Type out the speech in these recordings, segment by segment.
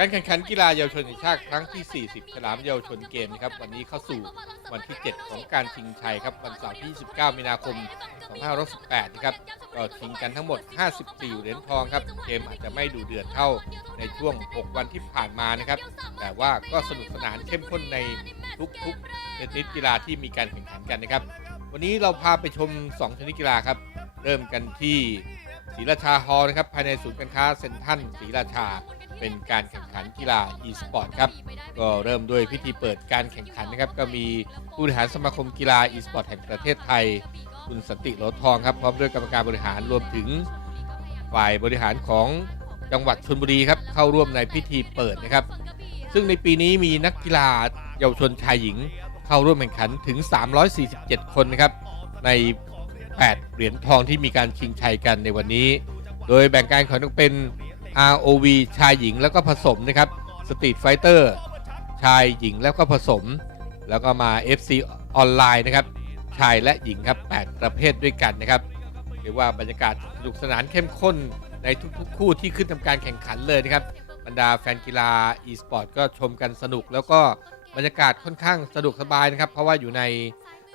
การแข่งขันกีฬาเยาวชนแห่งชาติครั้งที่ 40 ฉลามเยาวชนเกมนะครับวันนี้เข้าสู่วันที่ 7 ของการชิงชัยครับวันเสาร์ที่29มีนาคม 2518นะครับก็ชิงกันทั้งหมด 54 เหรียญทองครับเกมอาจจะไม่ดูเดือดเท่าในช่วง 6 วันที่ผ่านมานะครับแต่ว่าก็สนุกสนานเข้มข้นในทุกๆชนิดกีฬาที่มีการแข่งขันกันนะครับ วันนี้เราพาไปชม 2 ชนิดกีฬาครับเริ่มกันที่ ศรีราชาฮอล์นะครับภายในศูนย์การค้าเซ็นทรัลศรีราชา เป็นการแข่งขันกีฬา e-sport ครับก็เริ่มด้วยพิธีเปิดการแข่งขันนะครับก็มีผู้บริหารสมาคมกีฬา e-sport แห่งประเทศไทย คุณสันติโหลทองครับพร้อมด้วยกรรมการบริหารรวมถึงฝ่ายบริหารของจังหวัดชลบุรีครับเข้าร่วมในพิธีเปิดนะครับ ซึ่งในปีนี้มีนักกีฬาเยาวชนชายหญิง เข้าร่วมแข่งขันถึง 347 คนนะครับใน 8 เหรียญทองที่มีการชิงชัยกันในวันนี้ โดยแบ่งการแข่งขันเป็น ROV ชายหญิงแล้วก็ผสมนะครับสตรีทไฟเตอร์ชายหญิงแล้วก็ผสม แล้วก็มา FC ออนไลน์นะครับ ชายและหญิงครับ 8 ประเภทด้วยกันนะครับเรียกว่าบรรยากาศสนุกสนานเข้มข้นในทุกๆ คู่ที่ขึ้นทำการแข่งขันเลยนะครับ บรรดาแฟนกีฬา e-sport ก็ชมกันสนุก แล้วก็บรรยากาศค่อนข้างสะดวกสบายนะครับ เพราะว่าอยู่ใน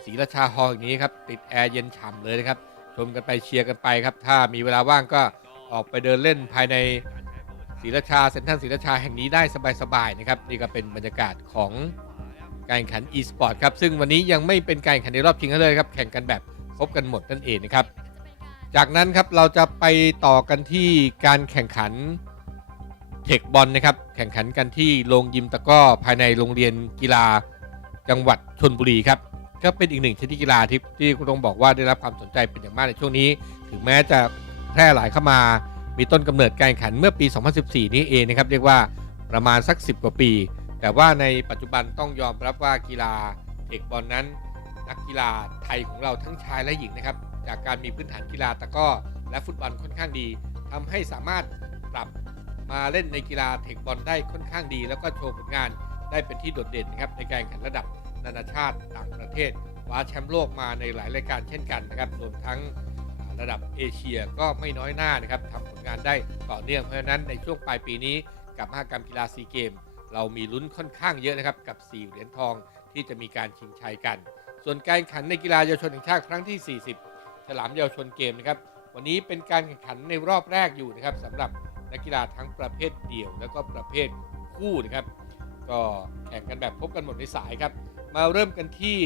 ศรีราชาฮอลล์อย่างนี้ครับติดแอร์เย็นฉ่ำเลยนะครับชมกันไปเชียร์กันไปครับ ถ้ามีเวลาว่างก็ออกไปเดินเล่นภายในศรีราชาเซ็นทรัลศรีราชาแห่งนี้ได้สบายๆนะครับนี่ก็เป็นบรรยากาศของการแข่งขัน e-sport ครับซึ่งวันนี้ยังไม่เป็นการแข่งขันในรอบชิงเลยครับแข่งกันแบบพบกันหมดนั่นเองนะครับจากนั้นครับเราจะไปต่อกันที่การแข่งขันเทคบอลนะครับแข่งขันกันที่โรงยิมตะก้อภายในโรงเรียนกีฬาจังหวัดชนบุรีครับ ก็เป็นอีกหนึ่งชนิดกีฬาที่ที่คุณต้องบอกว่าได้รับความสนใจเป็นอย่างมากในช่วงนี้ ถึงแม้จะแพร่หลายเข้ามา มีต้นกำเนิดการแข่งขันเมื่อปี 2014 นี้เองนะครับ เรียกว่าประมาณสัก 10 กว่าปี แต่ว่าในปัจจุบันต้องยอมรับว่ากีฬาเทคบอลนั้น นักกีฬาไทยของเราทั้งชายและหญิงนะครับ จากการมีพื้นฐานกีฬาตะก้อและฟุตบอลค่อนข้างดีทำให้สามารถปรับมาเล่นในกีฬาเทคบอลได้ค่อนข้างดี แล้วก็โชว์ผลงานได้เป็นที่โดดเด่นนะครับในการแข่งขันระดับ นานาชาติต่างประเทศคว้าแชมป์โลกมาในหลายรายการเช่นกันนะครับรวมทั้งระดับเอเชียก็ไม่น้อยหน้านะครับทำผลงานได้ต่อเนื่องเพราะฉะนั้นในช่วงปลายปีนี้กับมหกรรมกีฬาซีเกม เรามีลุ้นค่อนข้างเยอะนะครับกับ 4 เหรียญทองที่จะมีการชิงชัยกัน ส่วนการแข่งขันในกีฬาเยาวชนแห่งชาติครั้งที่ 40 ฉลามเยาวชนเกมนะครับวันนี้เป็นการแข่งขันในรอบแรกอยู่นะครับสำหรับนักกีฬาทั้งประเภทเดี่ยว แล้วก็ประเภทคู่นะครับ ก็แข่งกันแบบพบกันหมดในสายครับ มาเริ่มกันที่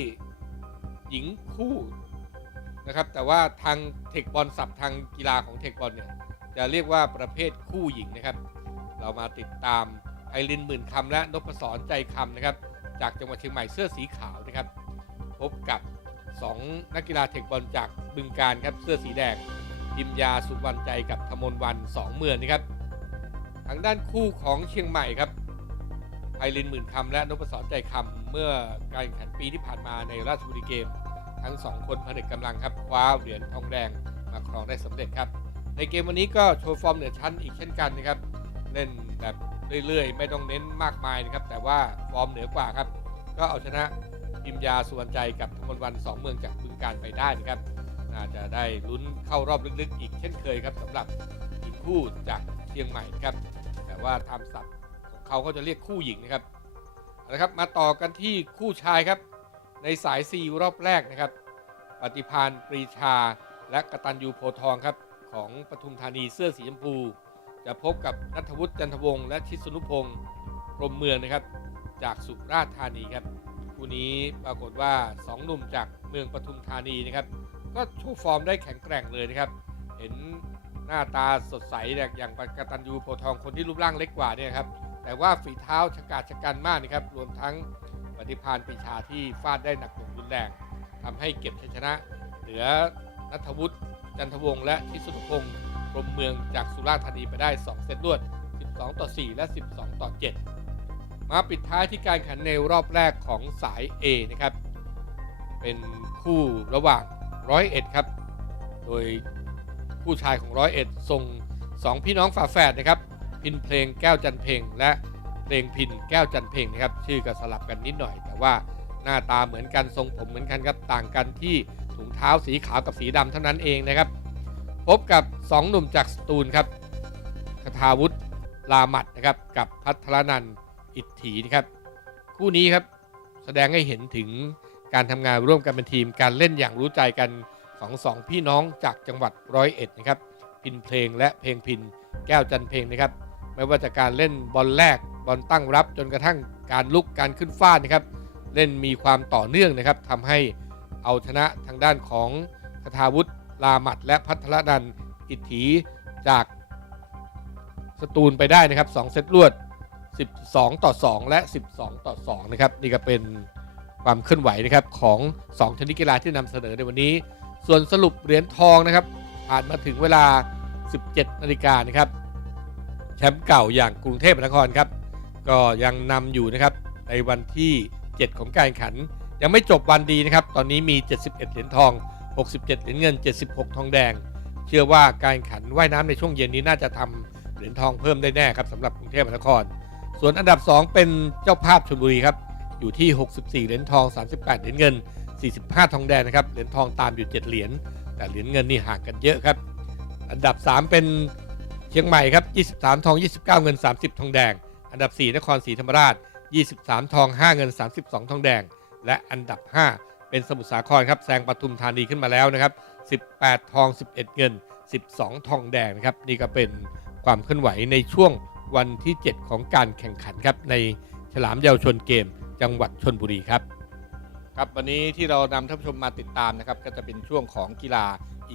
หญิงคู่นะครับ แต่ว่าทางเทคบอลสับทางกีฬาของเทคบอลเนี่ยจะเรียกว่าประเภทคู่หญิงนะครับ เรามาติดตามไอรินหมื่นคำและนพศรใจคำนะครับ จากจังหวัดเชียงใหม่เสื้อสีขาวนะครับ พบกับ 2 นักกีฬาเทคบอลจากบึงการครับเสื้อสีแดงพิมยาสุวรรณใจกับธมนวันสองเมืองนะครับ ทางด้านคู่ของเชียงใหม่ครับ ไพลินหมื่นคำและนพศรใจคำเมื่อการแข่งขันปีที่ผ่านมาในราชบุรีเกม ทั้งสองคนผนึกกำลังครับคว้าเหรียญทองแดงมาครองได้สำเร็จครับ ในเกมวันนี้ก็โชว์ฟอร์มเหนือชั้นอีกเช่นกันนะครับเล่นแบบเรื่อยๆ ไม่ต้องเน้นมากมายนะครับ แต่ว่าฟอร์มเหนือกว่าครับ ก็เอาชนะพิมยาสุวรรณใจกับธมนวันสองเมืองจากบึงการไปได้นะครับ น่าจะได้ลุ้นเข้ารอบลึกๆ อีกเช่นเคยครับสำหรับอีกคู่จากเชียงใหม่ครับ แต่ว่าทำศัพท์ของ เขาเขาจะเรียกคู่หญิงนะครับเอาละครับ มาต่อกันที่คู่ชายครับ ในสายซีรอบแรกนะครับ ปฏิพานปรีชา และกตัญญูโพทองครับ ของปทุมธานีเสื้อสีชมพู จะพบกับนัทวุฒิจันทวงศ์และชิดสนุพงศ์พรมเมืองนะครับ จากสุราษฎร์ธานีครับคู่นี้ปรากฏว่า 2 หนุ่มจากเมืองปทุมธานีนะครับ ก็โชว์ฟอร์มได้แข็งแกร่งเลยนะครับ เห็นหน้าตาสดใสเนี่ยอย่างกตัญญูโพทองคนที่รูปร่างเล็กกว่าเนี่ยครับ แต่ว่าฝีเท้าชะกาจชะกันมากนะครับ รวมทั้งปฏิพานปีชาที่ฟาดได้หนักหน่วงรุนแรงทำให้เก็บชัยชนะ เหนือนัทวุฒิจันทวงศ์และทิศนุพงศ์พรมเมืองจากสุราษฎร์ธานีไปได้ 2 เซตรวด 12 ต่อ 4 และ 12 ต่อ 7 มาปิดท้ายที่การแข่งในรอบแรกของสาย A นะครับ เป็นคู่ระหว่างร้อยเอ็ดครับ โดยผู้ชายของร้อยเอ็ดส่ง 2 พี่น้องฝาแฝดนะครับ พินเพลงแก้วจันเพลงและเพลงพินแก้วจันเพลงนะครับ ชื่อก็สลับกันนิดหน่อย แต่ว่าหน้าตาเหมือนกันทรงผมเหมือนกันครับต่างกันที่ถุงเท้าสีขาวกับสีดำเท่านั้นเองนะครับ พบกับ 2 หนุ่มจากสตูลครับคทาวุฒิลามัดนะครับกับพัทรนันอิทถีนะครับ คู่นี้ครับแสดงให้เห็นถึงการทำงานร่วมกันเป็นทีมการเล่นอย่างรู้ใจกันของสองพี่น้องจากจังหวัดร้อยเอ็ดนะครับ พินเพลงและเพลงพินแก้วจันเพลงนะครับ ไม่ว่าจะการเล่นบอลแรกบอลตั้งรับจนกระทั่งการลุกการขึ้นฟาดนะครับ เล่นมีความต่อเนื่องนะครับทำให้เอาชนะทางด้านของคทาวุฒิลาหมัด และพัทรนันอิทถีจากสตูลไปได้นะครับ2เซตรวด 12 ต่อ 2 และ 12 ต่อ 2 นะครับ นี่ก็เป็นความเคลื่อนไหวนะครับของ 2 ชนิดกีฬาที่นำเสนอในวันนี้ ส่วนสรุปเหรียญทองนะครับผ่านมาถึงเวลา 17 นาฬิกานะครับ แชมป์เก่าอย่างกรุงเทพมหานครครับ ก็ยังนำอยู่นะครับในวันที่ 7 ของการแข่งขัน ยังไม่จบวันดีนะครับ ตอนนี้มี 71 เหรียญทอง 67 เหรียญเงิน 76 ทองแดง เชื่อว่าการแข่งขันว่ายน้ำในช่วงเย็นนี้น่าจะทำเหรียญทองเพิ่มได้แน่ครับสำหรับกรุงเทพมหานคร ส่วนอันดับ 2 เป็นเจ้าภาพชลบุรีครับอยู่ที่ 64 เหรียญทอง 38 เหรียญเงิน 45 ทองแดงนะครับเหรียญทองตามอยู่ 7 เหรียญแต่เหรียญเงินนี่ห่างกันเยอะครับ อันดับ 3 เป็น ชียงใหม่ครับ 23 ทอง 29 เงิน 30 ทองแดง อันดับ 4 นครศรีธรรมราช 23 ทอง 5 เงิน 32 ทองแดง และอันดับ 5 เป็นสมุทรสาครครับแซงปทุมธานีขึ้นมาแล้วนะครับ 18 ทอง 11 เงิน 12 ทองแดงนะครับนี่ก็เป็นความเคลื่อนไหวในช่วงวันที่ 7 ของการแข่งขันครับในฉลามเยาวชนเกม จังหวัดชนบุรีครับครับวันนี้ที่เรานำท่านผู้ชมมาติดตามนะครับก็จะเป็นช่วงของกีฬา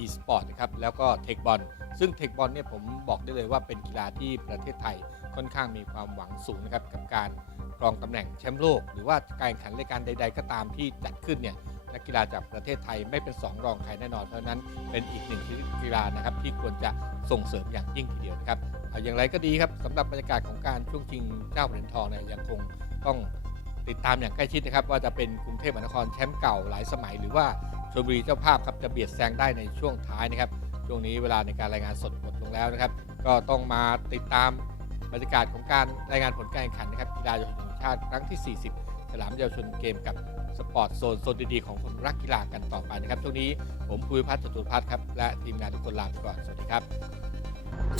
e-sport นะครับแล้วก็เทคบอล ซึ่งเทคบอลเนี่ยผมบอกได้เลยว่าเป็นกีฬาที่ประเทศไทยค่อนข้างมีความหวังสูงนะครับกับการครองตำแหน่งแชมป์โลก หรือว่าการแข่งขันรายการใด ๆ ก็ตามที่จัดขึ้นเนี่ยนักกีฬาจากประเทศไทยไม่เป็นสองรองใครแน่นอน เพราะนั้นเป็นอีกหนึ่งกีฬานะครับที่ควรจะส่งเสริมอย่างยิ่งทีเดียวนะครับเอาอย่างไรก็ดีครับสำหรับบรรยากาศของการช่วงชิงเจ้าเหรียญทองเนี่ยยังคงต้องติดตามอย่างใกล้ชิดนะครับว่าจะเป็นกรุงเทพมหานครแชมป์เก่าหลายสมัย หรือว่าชลบุรีเจ้าภาพครับจะเบียดแซงได้ในช่วงท้ายนะครับ ช่วงนี้เวลาในการรายงานสดหมดลงแล้วนะครับ ก็ต้องมาติดตามบรรยากาศของการรายงานผลการแข่งขันนะครับกีฬาเยาวชนแห่งชาติครั้งที่ 40ฉลามเยาวชนเกมกับสปอร์ตโซนโซนดีๆของคนรักกีฬากันต่อไปนะครับช่วงนี้ผมภูริพัฒน์จตุพัฒน์ครับและทีมงานทุกคนลาไปก่อนสวัสดีครับ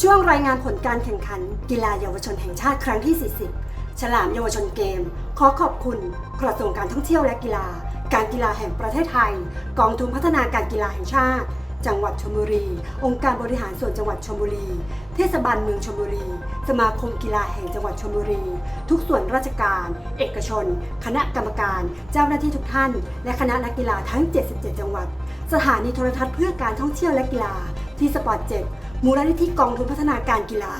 ช่วงรายงานผลการแข่งขัน กีฬาเยาวชนแห่งชาติครั้งที่ 40 ฉลามเยาวชนเกม ขอขอบคุณกระทรวงการท่องเที่ยวและกีฬา การกีฬาแห่งประเทศไทย กองทุนพัฒนาการกีฬาแห่งชาติ จังหวัดชลบุรี องค์การบริหารส่วนจังหวัดชลบุรี เทศบาลเมืองชลบุรี สมาคมกีฬาแห่งจังหวัดชลบุรี ทุกส่วนราชการ เอกชน คณะกรรมการ เจ้าหน้าที่ทุกท่าน และคณะนักกีฬาทั้ง 77 จังหวัด สถานีโทรทัศน์เพื่อการท่องเที่ยวและกีฬา ที่สปอร์ตเจ็มูลนิธิกองทุนพัฒนาการกีฬา